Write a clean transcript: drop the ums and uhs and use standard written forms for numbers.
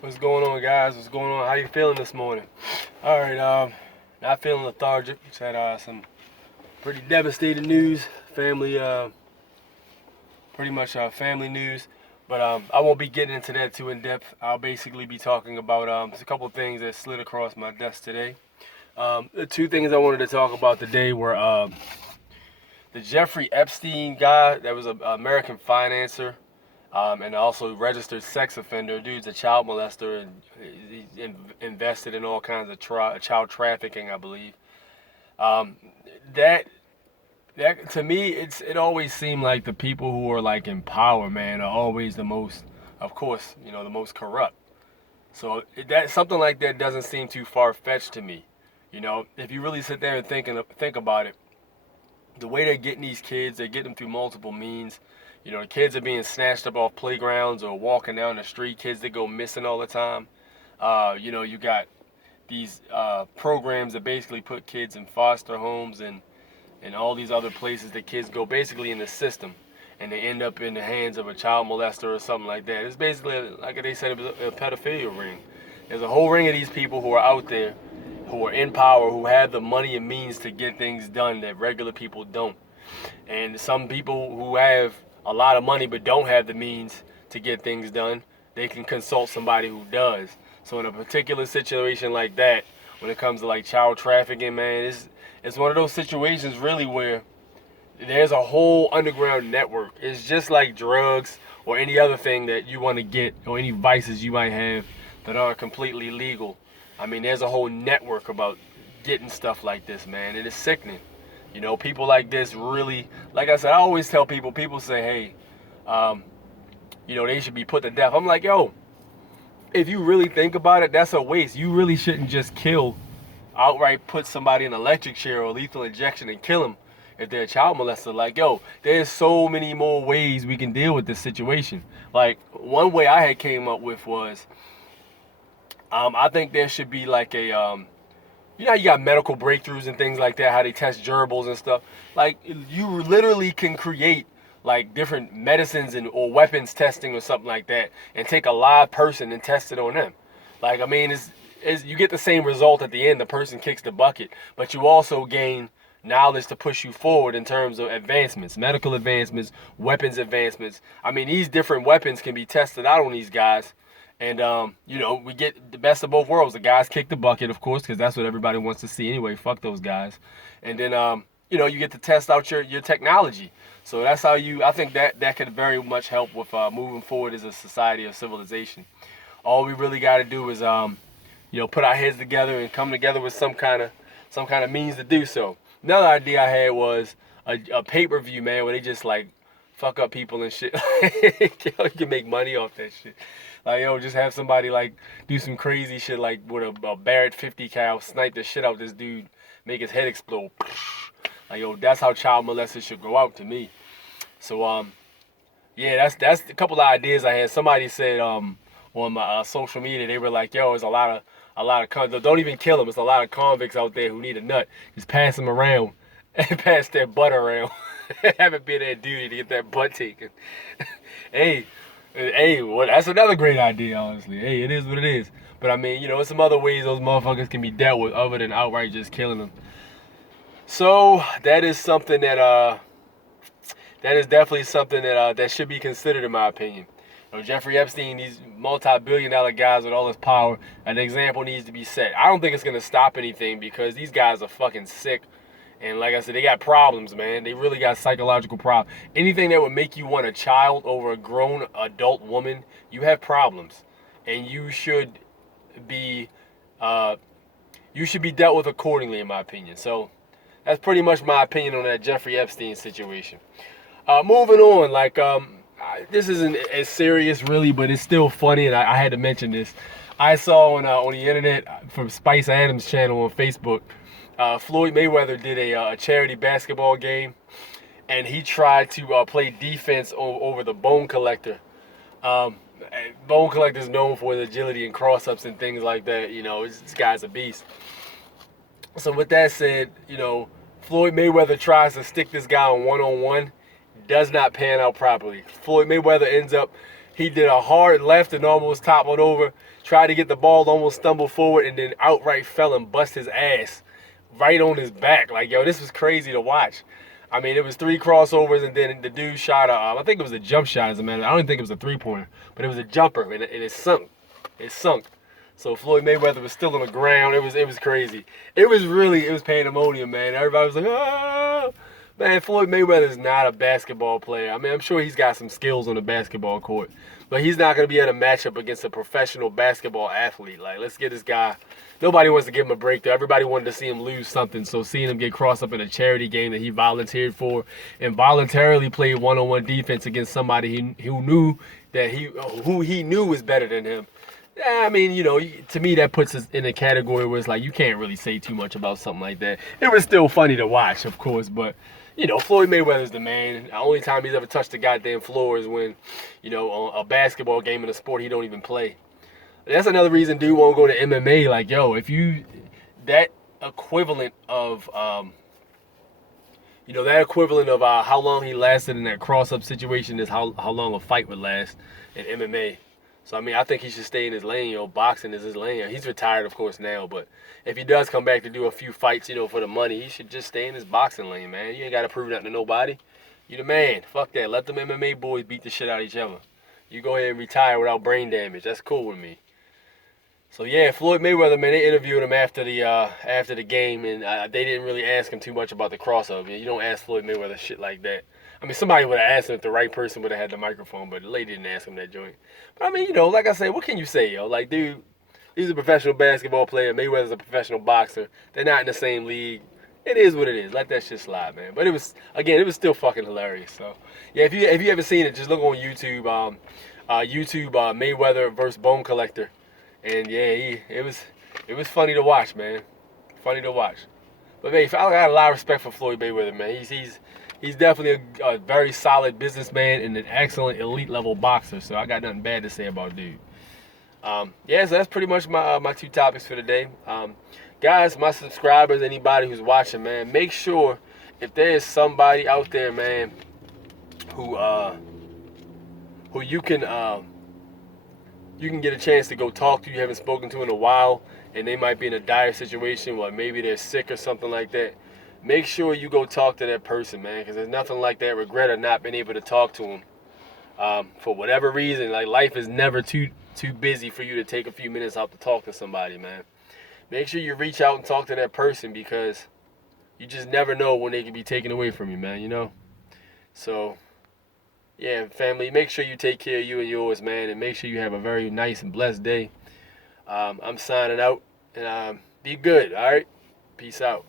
What's going on, guys? What's going on? How you feeling this morning? All right, not feeling lethargic. Just had some pretty devastating news, family, pretty much family news. But I won't be getting into that too in depth. I'll basically be talking about just a couple of things that slid across my desk today. The two things I wanted to talk about today were the Jeffrey Epstein guy that was an American financier. And also registered sex offender. Dude's a child molester and he's invested in all kinds of child trafficking, I believe. Um, that that to me, it always seemed like the people who are like in power, man, are always the most, of course, the most corrupt. So that something like that doesn't seem too far fetched to me. If you really sit there and think about it, the way they're getting these kids, they get them through multiple means. The kids are being snatched up off playgrounds or walking down the street. Kids that go missing all the time. You got these programs that basically put kids in foster homes and all these other places that kids go basically in the system, and they end up in the hands of a child molester or something like that. It's basically, like they said, a pedophilia ring. There's a whole ring of these people who are out there, who are in power, who have the money and means to get things done that regular people don't. And some people who have a lot of money but don't have the means to get things done, they can consult somebody who does. So in a particular situation like that, when it comes to like child trafficking, man, it's one of those situations really where there's a whole underground network. It's just like drugs or any other thing that you want to get, or any vices you might have that aren't completely legal. I mean, there's a whole network about getting stuff like this, man. It is sickening. People like this really, like I said, I always tell people say, hey, they should be put to death. I'm like, yo, if you really think about it, that's a waste. You really shouldn't just outright put somebody in an electric chair or lethal injection and kill them if they're a child molester. Like, yo, there's so many more ways we can deal with this situation. Like, one way I had came up with was, I think there should be like a, how you got medical breakthroughs and things like that, how they test gerbils and stuff. Like, you literally can create like different medicines or weapons testing or something like that, and take a live person and test it on them. Like, I mean, you get the same result at the end. The person kicks the bucket, but you also gain knowledge to push you forward in terms of advancements, medical advancements, weapons advancements. I mean, these different weapons can be tested out on these guys. And, we get the best of both worlds. The guys kick the bucket, of course, because that's what everybody wants to see anyway. Fuck those guys. And then, you get to test out your technology. So that's how I think that could very much help with moving forward as a society of civilization. All we really got to do is, put our heads together and come together with some kind of means to do so. Another idea I had was a pay-per-view, man, where they just like fuck up people and shit. You can make money off that shit. Like, just have somebody like do some crazy shit, like with a Barrett 50 cal, snipe the shit out this dude, make his head explode. Like, that's how child molesters should go out to me. So yeah, that's a couple of ideas I had. Somebody said on my social media, they were like, yo, there's a lot of convicts. Don't even kill them. There's a lot of convicts out there who need a nut. Just pass them around and pass their butt around. Have it be their duty to get that butt taken. Hey, well, that's another great idea, honestly. Hey, it is what it is. But I mean, there's some other ways those motherfuckers can be dealt with other than outright just killing them. So that is something that is definitely something that should be considered, in my opinion. Jeffrey Epstein, these multi-billion-dollar guys with all this power, an example needs to be set. I don't think it's gonna stop anything because these guys are fucking sick. And like I said, they got problems, man. They really got psychological problems. Anything that would make you want a child over a grown adult woman, you have problems, and you should be dealt with accordingly, in my opinion. So that's pretty much my opinion on that Jeffrey Epstein situation. Moving on, like this isn't as serious really, but it's still funny, and I had to mention this. I saw on the internet from Spice Adams' channel on Facebook. Floyd Mayweather did a charity basketball game, and he tried to play defense over the Bone Collector. Bone Collector is known for his agility and cross-ups and things like that. This guy's a beast. So with that said, Floyd Mayweather tries to stick this guy on one-on-one, does not pan out properly. Floyd Mayweather ends up, He did a hard left and almost toppled over. Tried to get the ball, almost stumbled forward, and then outright fell and bust his ass right on his back. Like, yo, this was crazy to watch. I mean, it was 3 crossovers, and then the dude shot I think it was a jump shot, as a matter of fact. I don't even think it was a three-pointer, but it was a jumper, and it sunk. It sunk. So Floyd Mayweather was still on the ground. It was crazy. It was pandemonium, man. Everybody was like, ah. Man, Floyd Mayweather is not a basketball player. I mean, I'm sure he's got some skills on the basketball court, but he's not going to be able to match up against a professional basketball athlete. Like, let's get this guy. Nobody wants to give him a break, though. Everybody wanted to see him lose something, so seeing him get crossed up in a charity game that he volunteered for and voluntarily played one-on-one defense against somebody who he knew was better than him. Yeah, I mean, you know, to me that puts us in a category where it's like you can't really say too much about something like that. It was still funny to watch, of course, but you know, Floyd Mayweather's the man. The only time he's ever touched the goddamn floor is when, you know, on a basketball game in a sport he don't even play. That's another reason dude won't go to MMA. Like, yo, that equivalent of, how long he lasted in that cross-up situation is how long a fight would last in MMA. So, I mean, I think he should stay in his lane. You know, boxing is his lane. He's retired, of course, now. But if he does come back to do a few fights, you know, for the money, he should just stay in his boxing lane, man. You ain't got to prove nothing to nobody. You the man. Fuck that. Let them MMA boys beat the shit out of each other. You go ahead and retire without brain damage. That's cool with me. So, yeah, Floyd Mayweather, man, they interviewed him after the game, and they didn't really ask him too much about the cross-up. You don't ask Floyd Mayweather shit like that. I mean, somebody would have asked him if the right person would have had the microphone, but the lady didn't ask him that joint. But, I mean, you know, like I said, what can you say, yo? Like, dude, he's a professional basketball player. Mayweather's a professional boxer. They're not in the same league. It is what it is. Let that shit slide, man. But it was still fucking hilarious. So, yeah, if you haven't seen it, just look on YouTube. Mayweather versus Bone Collector. And, yeah, it was funny to watch, man. Funny to watch. But, man, I got a lot of respect for Floyd Mayweather, man. He's definitely a very solid businessman and an excellent elite level boxer. So I got nothing bad to say about dude. So that's pretty much my 2 topics for today. Guys, my subscribers, anybody who's watching, man, make sure if there is somebody out there, man, who you can get a chance to go talk to, you haven't spoken to in a while, and they might be in a dire situation, or maybe they're sick or something like that. Make sure you go talk to that person, man, because there's nothing like that regret of not being able to talk to them for whatever reason. Like, life is never too busy for you to take a few minutes out to talk to somebody, man. Make sure you reach out and talk to that person, because you just never know when they can be taken away from you, man, you know? So, yeah, family, make sure you take care of you and yours, man, and make sure you have a very nice and blessed day. I'm signing out, and be good, all right? Peace out.